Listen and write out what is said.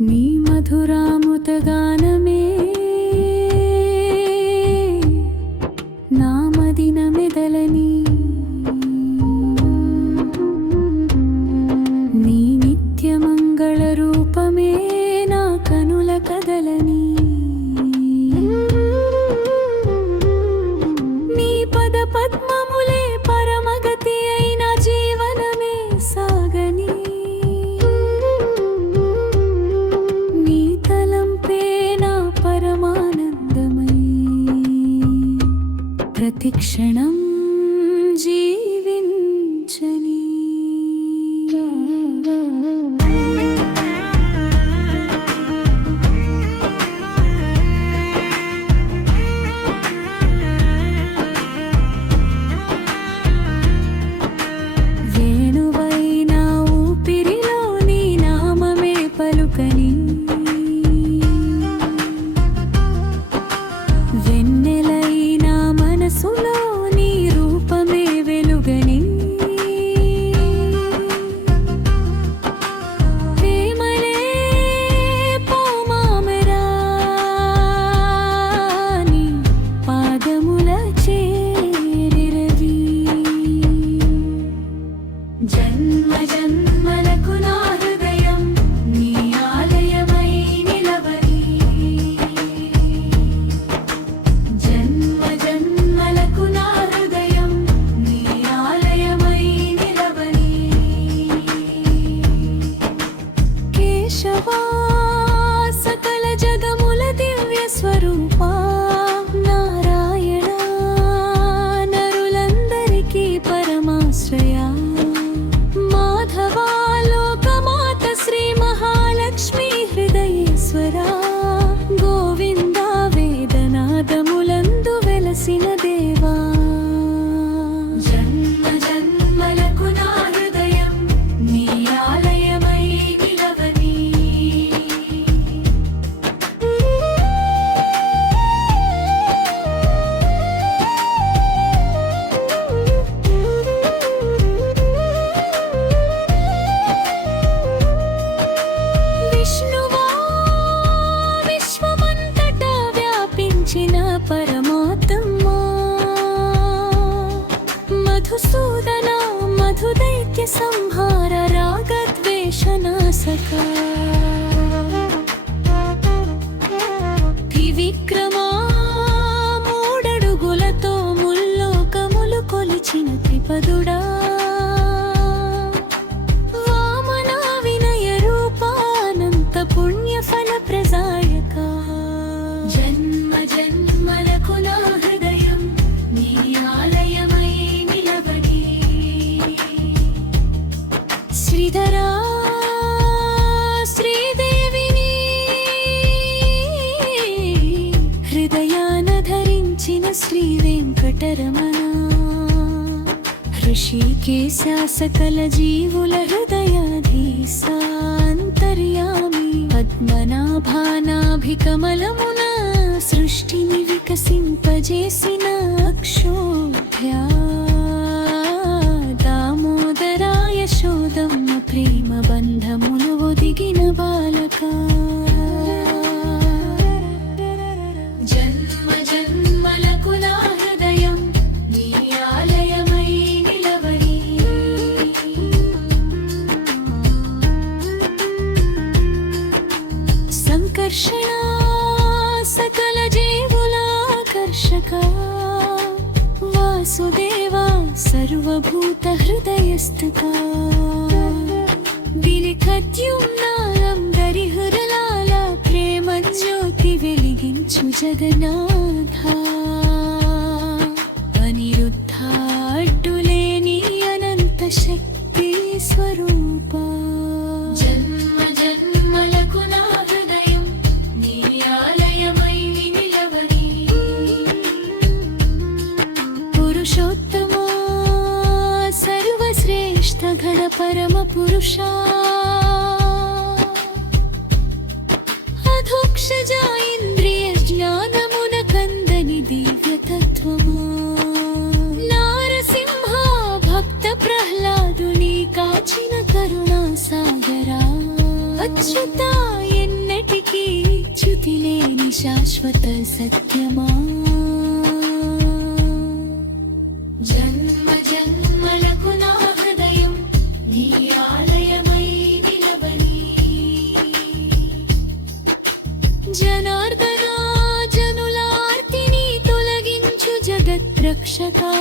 నీ మధురాముతగానమే నా మదిన మెదలని నీ నిత్యమంగళ రూపమే నా కనుల కదలని నీ పద పద్మములే పరమగతి అయిన జీవనమే సాగని నీ తలంపే నా పరమానందమై ప్రతిక్షణం జీవించని వేణువైన ఊపిరిలో నీ నామమే పలుకని వెన్నెలైన మనసులో నీ రూపమే వెలుగని ప్రేమలే పోమామెరా నీ పాదముల చేరిరవి జన్మ జన్మలకు నా హృదయం నీ ఆలయమై నిలవని జన్మ జన్మలకు నా హృదయం నీ ఆలయమై నిలవని కేశవా సకల జగముల దివ్య స్వరూపా నారాయణ నరులందరికీ పరమాశ్రయా మాధవా లోకమాత శ్రీ మహాలక్ష్మీ హృదయేశ్వరా గోవిందా వేదనాదములందు వెలసిన దేవా జన్మ జన్మలకు నా హృదయం నీ ఆలయమై నిలవని విష్ణువా విశ్వమంతటా వ్యాపించిన పరమాత్మా మధుసూదన మధుదైత్య సంహార రాగద్వేషనాశకా త్రివిక్రమా మూడడుగులతో ముల్లోకములు కొలిచిన త్రిపదుడా వామన వినయ రూపానంత పుణ్య ఫల ప్రదాయక జన్మ జన్మలకు నా హృదయం నీ ఆలయమై నిలవని శ్రీధరా శ్రీదేవిని హృదయాన ధరించిన శ్రీ వెంకటరమణ ఋషికేశ సకల జీవుల హృదయాధీశాంతర్యామి పద్మనాభానాభికమలమున సృష్టిని వికసింపజేసిన అక్షోభ్యా దామోదరాయ శోదమ్మ ప్రేమ బంధములు ఒదిగిన బాలక జన్మ జన్మలకు నా హృదయం నీ ఆలయమై నిలవని సంకర్షణ సకల జీవులాకర్షక వాసుదేవా సర్వభూత హృదయస్థితా విలిఖద్యుమ్నాలందరి హృలాల ప్రేమ జ్యోతి వెలిగించు జగన్నాథ అనిరుద్ధాడ్డులేని అనంత శక్తి స్వరూపా జన్మ జన్మలకు నా హృదయం నీ ఆలయమై నిలవని పురుషోత్తమా సర్వశ్రేష్ఠ ఘన పరమ పురుషా అధోక్షజా ఇంద్రియ జ్ఞానమున కరుణా సాగరా అచ్యుతా ఎన్నటికీ చ్యుతిలేని శాశ్వత సత్యమా జన్మ జన్మలకు నా హృదయం నీ ఆలయమై నిలబడి జనార్దనా జనులార్తిని తొలగించు జగత్రక్షకా